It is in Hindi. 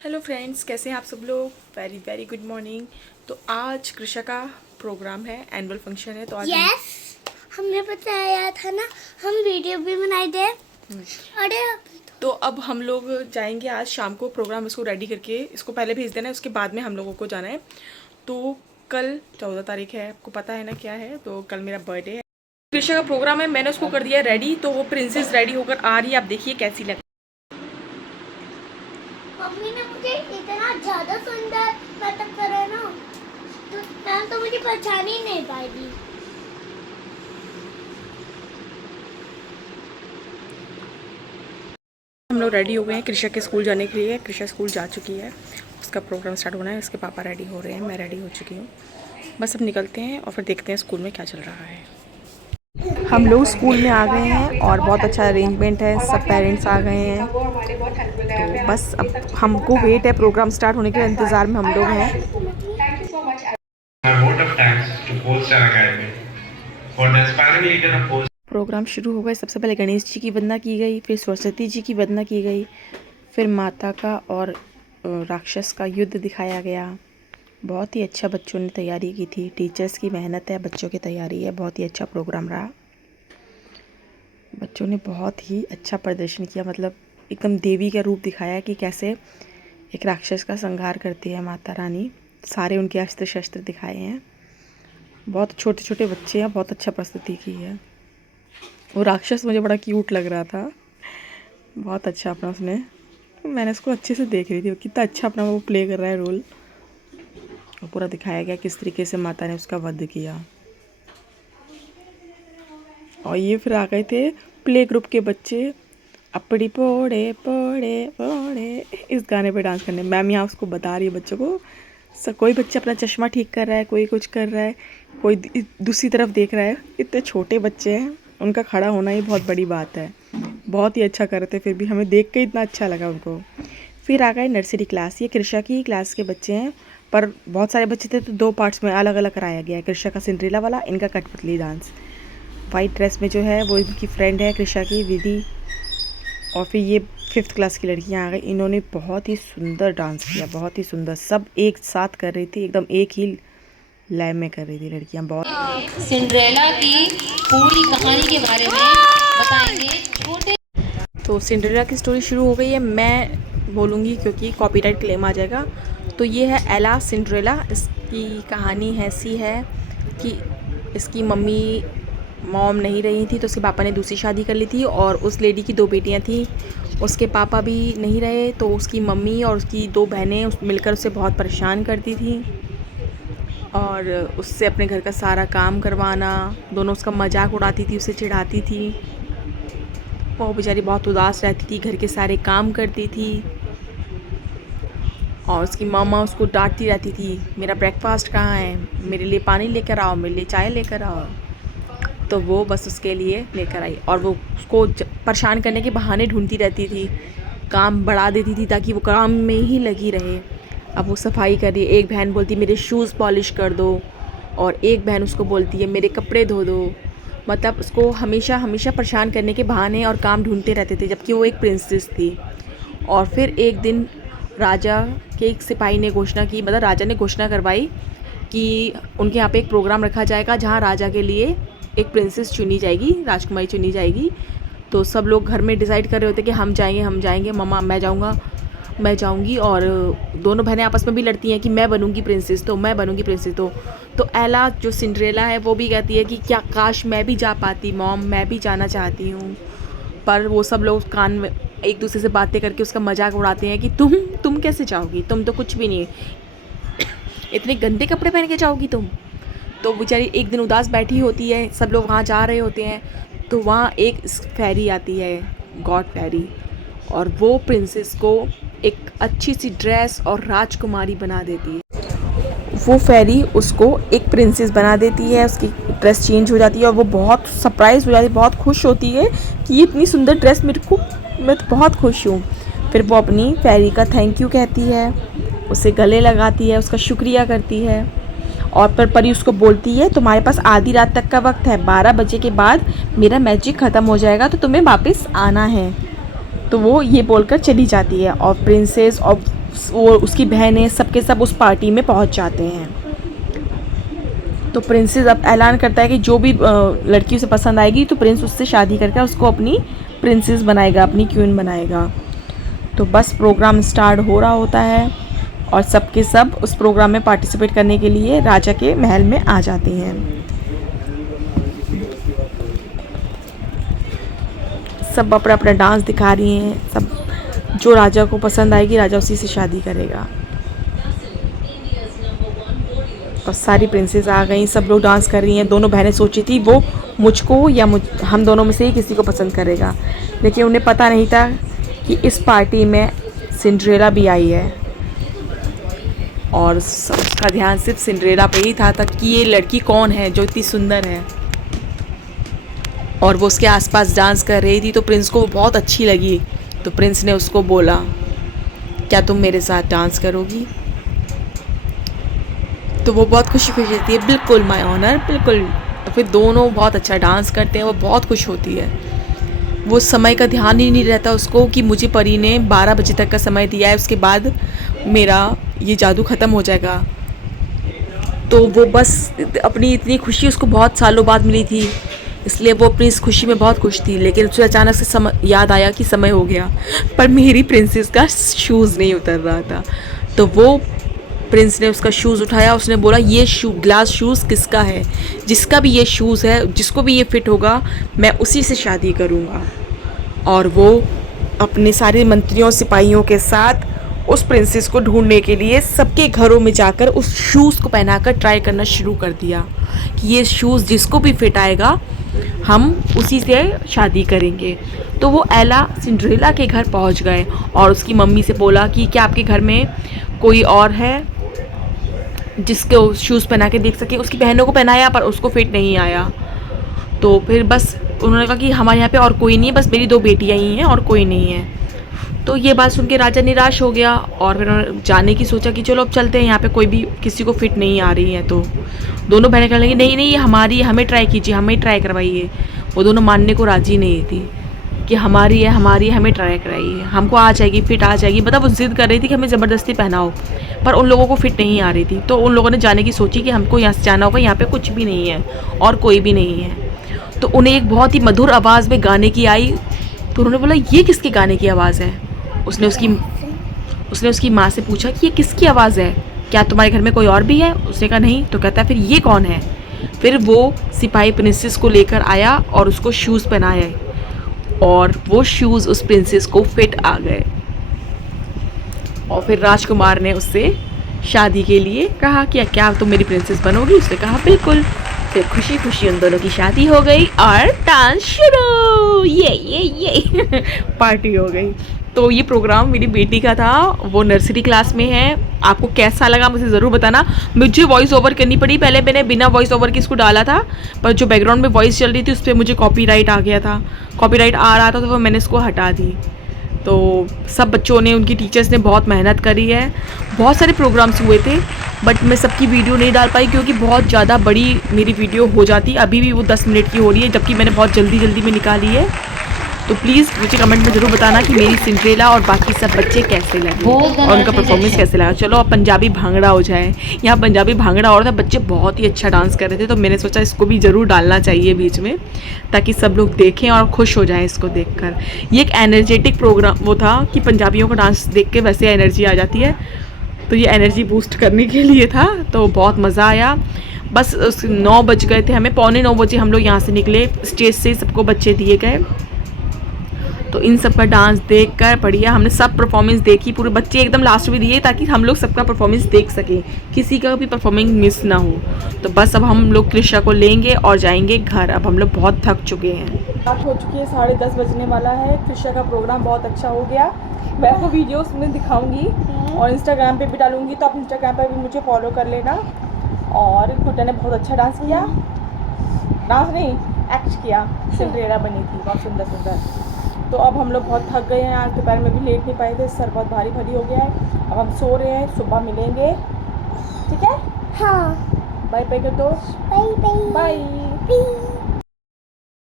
हेलो फ्रेंड्स, कैसे हैं आप सब लोग। Very very good morning. तो आज कृषा का प्रोग्राम है, एनुअल फंक्शन है। तो आज हमने बताया था ना, हम वीडियो भी बनाए थे। अरे तो अब हम लोग जाएंगे आज शाम को प्रोग्राम इसको रेडी करके, इसको पहले भेज देना है, उसके बाद में हम लोगों को जाना है। तो कल 14 तारीख है, आपको पता है ना क्या है। तो कल मेरा बर्थडे है। कृषा का प्रोग्राम है, मैंने उसको कर दिया रेडी। तो वो प्रिंसेस रेडी होकर आ रही है, आप देखिए कैसी लग। मम्मी ने मुझे इतना ज्यादा सुंदर मेकअप करा ना, तो मैम तो मुझे पहचान ही नहीं पाएगी। हम लोग रेडी हो गए हैं कृषा के स्कूल जाने के लिए। कृषा स्कूल जा चुकी है, उसका प्रोग्राम स्टार्ट होना है। उसके पापा रेडी हो रहे हैं, मैं रेडी हो चुकी हूँ। बस अब निकलते हैं और फिर देखते हैं स्कूल में क्या चल रहा है। हम लोग स्कूल में आ गए हैं और बहुत अच्छा अरेंजमेंट है, सब पेरेंट्स आ गए हैं। तो बस अब हमको वेट है प्रोग्राम स्टार्ट होने के इंतज़ार में हम लोग हैं। प्रोग्राम शुरू हो गए। सबसे पहले गणेश जी की वंदना की गई, फिर सरस्वती जी की वंदना की गई, फिर माता का और राक्षस का युद्ध दिखाया गया। बहुत ही अच्छा बच्चों ने तैयारी की थी। टीचर्स की मेहनत है, बच्चों की तैयारी है। बहुत ही अच्छा प्रोग्राम रहा। बच्चों ने बहुत ही अच्छा प्रदर्शन किया, मतलब एकदम देवी का रूप दिखाया कि कैसे एक राक्षस का संहार करती है माता रानी। सारे उनके अस्त्र शस्त्र दिखाए हैं। बहुत छोटे छोटे बच्चे हैं, बहुत अच्छा प्रस्तुति की है। वो राक्षस मुझे बड़ा क्यूट लग रहा था, बहुत अच्छा अपना उसने, मैंने उसको अच्छे से देख रही थी, वो कितना अच्छा अपना वो प्ले कर रहा है रोल। और पूरा दिखाया गया किस तरीके से माता ने उसका वध किया। और ये फिर आ गए थे प्ले ग्रुप के बच्चे, अपड़ी पोड़े पोड़े पोड़े, इस गाने पे डांस करने। मैम यहाँ उसको बता रही है बच्चों को। कोई बच्चा अपना चश्मा ठीक कर रहा है, कोई कुछ कर रहा है, कोई दूसरी तरफ देख रहा है। इतने छोटे बच्चे हैं, उनका खड़ा होना ही बहुत बड़ी बात है। बहुत ही अच्छा कर रहे थे, फिर भी हमें देख के इतना अच्छा लगा उनको। फिर आ गए नर्सरी क्लास। ये कृषा की क्लास के बच्चे हैं, पर बहुत सारे बच्चे थे तो दो पार्ट्स में अलग अलग कराया गया है। कृषा का सिंड्रेला वाला, इनका कठपुतली डांस। वाइट ड्रेस में जो है वो इनकी फ्रेंड है कृषा की, विधि। और फिर ये 5th क्लास की लड़कियां आ गई। इन्होंने बहुत ही सुंदर डांस किया, बहुत ही सुंदर। सब एक साथ कर रही थी, एकदम एक ही लय में कर रही थी लड़कियां। बहुत सिंड्रेला की पूरी कहानी के बारे में बताएंगे छोटे। तो सिंड्रेला की स्टोरी शुरू हो गई है। मैं बोलूँगी क्योंकि कॉपीराइट क्लेम आ जाएगा। तो ये है एला सिंड्रेला। इसकी कहानी ऐसी है कि इसकी मॉम नहीं रही थी, तो उसके पापा ने दूसरी शादी कर ली थी। और उस लेडी की 2 बेटियां थी, उसके पापा भी नहीं रहे, तो उसकी मम्मी और उसकी 2 बहनें मिलकर उसे बहुत परेशान करती थी और उससे अपने घर का सारा काम करवाना। दोनों उसका मजाक उड़ाती थी, उसे चिढ़ाती थी। वो बेचारी बहुत उदास रहती थी, घर के सारे काम करती थी। और उसकी मामा उसको डांटती रहती थी, मेरा ब्रेकफास्ट कहाँ है, मेरे लिए पानी लेकर आओ, मेरे लिए चाय लेकर आओ। तो वो बस उसके लिए लेकर आई और वो उसको परेशान करने के बहाने ढूंढती रहती थी, काम बढ़ा देती थी ताकि वो काम में ही लगी रहे। अब वो सफाई कर रही है, एक बहन बोलती है मेरे शूज़ पॉलिश कर दो, और एक बहन उसको बोलती है मेरे कपड़े धो दो। मतलब उसको हमेशा हमेशा परेशान करने के बहाने और काम ढूंढते रहते थे, जबकि वो एक प्रिंसेस थी। और फिर एक दिन राजा के एक सिपाही ने घोषणा की, मतलब राजा ने घोषणा करवाई कि उनके यहाँ पे एक प्रोग्राम रखा जाएगा जहाँ राजा के लिए एक प्रिंसेस चुनी जाएगी, राजकुमारी चुनी जाएगी। तो सब लोग घर में डिसाइड कर रहे होते कि हम जाएंगे, मम्मा मैं जाऊँगा, मैं जाऊँगी। और दोनों बहनें आपस में भी लड़ती हैं कि मैं बनूँगी प्रिंसेस, तो मैं बनूँगी प्रिंसेस। तो एला जो सिंड्रेला है वो भी कहती है कि क्या काश मैं भी जा पाती मॉम, मैं भी जाना चाहती हूँ। पर वो सब लोग कान में एक दूसरे से बातें करके उसका मजाक उड़ाते हैं कि तुम कैसे जाओगी, तुम तो कुछ भी नहीं, इतने गंदे कपड़े पहन के जाओगी तुम। तो बेचारी एक दिन उदास बैठी होती है, सब लोग वहाँ जा रहे होते हैं, तो वहाँ एक फेरी आती है, गॉड फेरी, और वो प्रिंसेस को एक अच्छी सी ड्रेस और राजकुमारी बना देती है। वो फेरी उसको एक प्रिंसेस बना देती है, उसकी ड्रेस चेंज हो जाती है और वो बहुत सरप्राइज हो जाती है, बहुत खुश होती है कि ये इतनी सुंदर ड्रेस मेरे को, मैं तो बहुत खुश हूँ। फिर वो अपनी फेरी का थैंक यू कहती है, उसे गले लगाती है, उसका शुक्रिया करती है। और पर परी उसको बोलती है तुम्हारे पास आधी रात तक का वक्त है, 12 बजे के बाद मेरा मैजिक ख़त्म हो जाएगा, तो तुम्हें वापस आना है। तो वो ये बोलकर चली जाती है और प्रिंसेस और वो उसकी बहनें सबके सब उस पार्टी में पहुंच जाते हैं। तो प्रिंसेस अब ऐलान करता है कि जो भी लड़की उसे पसंद आएगी तो प्रिंस उससे शादी करके उसको अपनी प्रिंसेस बनाएगा, अपनी क्वीन बनाएगा। तो बस प्रोग्राम स्टार्ट हो रहा होता है और सबके सब उस प्रोग्राम में पार्टिसिपेट करने के लिए राजा के महल में आ जाते हैं। सब अपना अपना डांस दिखा रही हैं। सब जो राजा को पसंद आएगी राजा उसी से शादी करेगा। और सारी प्रिंसेस आ गई, सब लोग डांस कर रही हैं। दोनों बहनें सोची थी वो मुझको या हम दोनों में से ही किसी को पसंद करेगा, लेकिन उन्हें पता नहीं था कि इस पार्टी में सिंड्रेला भी आई है। और उसका ध्यान सिर्फ सिंड्रेला पे ही था कि ये लड़की कौन है जो इतनी सुंदर है। और वो उसके आसपास डांस कर रही थी तो प्रिंस को वो बहुत अच्छी लगी। तो प्रिंस ने उसको बोला, क्या तुम मेरे साथ डांस करोगी? तो वो बहुत खुशी खुशी रहती है, बिल्कुल माय ऑनर, बिल्कुल। तो फिर दोनों बहुत अच्छा डांस करते हैं। वो बहुत खुश होती है। वो समय का ध्यान ही नहीं रहता उसको कि मुझे परी ने 12 बजे तक का समय दिया है, उसके बाद मेरा ये जादू ख़त्म हो जाएगा। तो वो बस अपनी इतनी खुशी उसको बहुत सालों बाद मिली थी, इसलिए वो अपनी इस खुशी में बहुत खुश थी। लेकिन उसे अचानक से याद आया कि समय हो गया, पर मेरी प्रिंसेस का शूज़ नहीं उतर रहा था। तो वो प्रिंस ने उसका शूज़ उठाया। उसने बोला, ये ग्लास शूज़ किसका है? जिसका भी ये शूज़ है, जिसको भी ये फिट होगा, मैं उसी से शादी करूँगा। और वो अपने सारे मंत्रियों सिपाहियों के साथ उस प्रिंसेस को ढूंढने के लिए सबके घरों में जाकर उस शूज़ को पहनाकर ट्राई करना शुरू कर दिया कि ये शूज़ जिसको भी फिट आएगा हम उसी से शादी करेंगे। तो वो एला सिंड्रेला के घर पहुंच गए और उसकी मम्मी से बोला कि क्या आपके घर में कोई और है जिसको शूज़ पहना के देख सके? उसकी बहनों को पहनाया पर उसको फिट नहीं आया। तो फिर बस उन्होंने कहा कि हमारे यहाँ पे और कोई नहीं है, बस मेरी 2 बेटियाँ ही हैं और कोई नहीं है। तो ये बात सुन के राजा निराश हो गया और फिर उन्होंने जाने की सोचा कि चलो अब चलते हैं, यहाँ पे कोई भी किसी को फिट नहीं आ रही है। तो दोनों बहनें कहने लगी, नहीं नहीं, ये हमारी, हमें ट्राई कीजिए, हमें ट्राई करवाइए। वो दोनों मानने को राजी नहीं थी कि हमारी है, हमें ट्राई कराइए, हमको आ जाएगी, फिट आ जाएगी। मतलब वो जिद कर रही थी कि हमें ज़बरदस्ती पहनाओ, पर उन लोगों को फिट नहीं आ रही थी। तो उन लोगों ने जाने की सोची कि हमको यहाँ से जाना होगा, यहाँ पे कुछ भी नहीं है और कोई भी नहीं है। तो उन्हें एक बहुत ही मधुर आवाज़ में गाने की आई। तो उन्होंने बोला, ये किसके गाने की आवाज़ है? उसने उसकी माँ से पूछा कि ये किसकी आवाज़ है, क्या तुम्हारे घर में कोई और भी है? उसने कहा नहीं। तो कहता है, फिर ये कौन है? फिर वो सिपाही प्रिंसेस को लेकर आया और उसको शूज़ पहनाए और वो शूज़ उस प्रिंसेस को फिट आ गए। और फिर राजकुमार ने उससे शादी के लिए कहा कि क्या तुम मेरी प्रिंसेस बनोगी? उसने कहा बिल्कुल। फिर खुशी खुशी उन दोनों की शादी हो गई और डांस शुरू, ये पार्टी हो गई। तो ये प्रोग्राम मेरी बेटी का था, वो नर्सरी क्लास में है। आपको कैसा लगा मुझे ज़रूर बताना। मुझे वॉइस ओवर करनी पड़ी, पहले मैंने बिना वॉइस ओवर के इसको डाला था, पर जो बैकग्राउंड में वॉइस चल रही थी उस पर मुझे कॉपीराइट आ गया था, कॉपीराइट आ रहा था, तो मैंने इसको हटा दी। तो सब बच्चों ने, उनकी टीचर्स ने बहुत मेहनत करी है। बहुत सारे प्रोग्राम्स हुए थे, बट मैं सबकी वीडियो नहीं डाल पाई क्योंकि बहुत ज़्यादा बड़ी मेरी वीडियो हो जाती। अभी भी वो 10 मिनट की हो रही है, जबकि मैंने बहुत जल्दी में निकाली है। तो प्लीज़ मुझे कमेंट में ज़रूर बताना कि मेरी सिंड्रेला और बाकी सब बच्चे कैसे लगे और उनका परफॉर्मेंस कैसे लगा। चलो अब पंजाबी भांगड़ा हो जाए। यहाँ पंजाबी भांगड़ा और था, बच्चे बहुत ही अच्छा डांस कर रहे थे, तो मैंने सोचा इसको भी ज़रूर डालना चाहिए बीच में, ताकि सब लोग देखें और खुश हो जाएं इसको देखकर। ये एक एनर्जेटिक प्रोग्राम वो था कि पंजाबियों का डांस देख के वैसे एनर्जी आ जाती है, तो ये एनर्जी बूस्ट करने के लिए था। तो बहुत मज़ा आया। बस 9 बज गए थे, हमें 8:45 बजे हम लोग यहाँ से निकले। स्टेज से सबको बच्चे दिए गए। तो इन सब का डांस देख कर बढ़िया हमने सब परफॉर्मेंस देखी, पूरे बच्चे एकदम लास्ट में दिए ताकि हम लोग सबका परफॉर्मेंस देख सकें, किसी का भी परफॉर्मेंस मिस ना हो। तो बस अब हम लोग कृष्णा को लेंगे और जाएंगे घर। अब हम लोग बहुत थक चुके हैं। रात हो चुकी है, 10:30 बजने वाला है। कृष्णा का प्रोग्राम बहुत अच्छा हो गया। मैं आपको वीडियोस में दिखाऊंगी और इंस्टाग्राम पे भी डालूंगी, तो आप इंस्टाग्राम पर भी मुझे फॉलो कर लेना। और गुड्डा ने बहुत अच्छा डांस किया, डांस नहीं एक्ट किया, सिंड्रेला बनी थी बहुत सुंदर। तो अब हम लोग बहुत थक गए हैं, आज दोपहर में भी लेट नहीं पाए थे, सर बहुत भारी हो गया है। अब हम सो रहे हैं, सुबह मिलेंगे, ठीक है? हाँ, बाय बाय कर दो, बाय बाय बाय।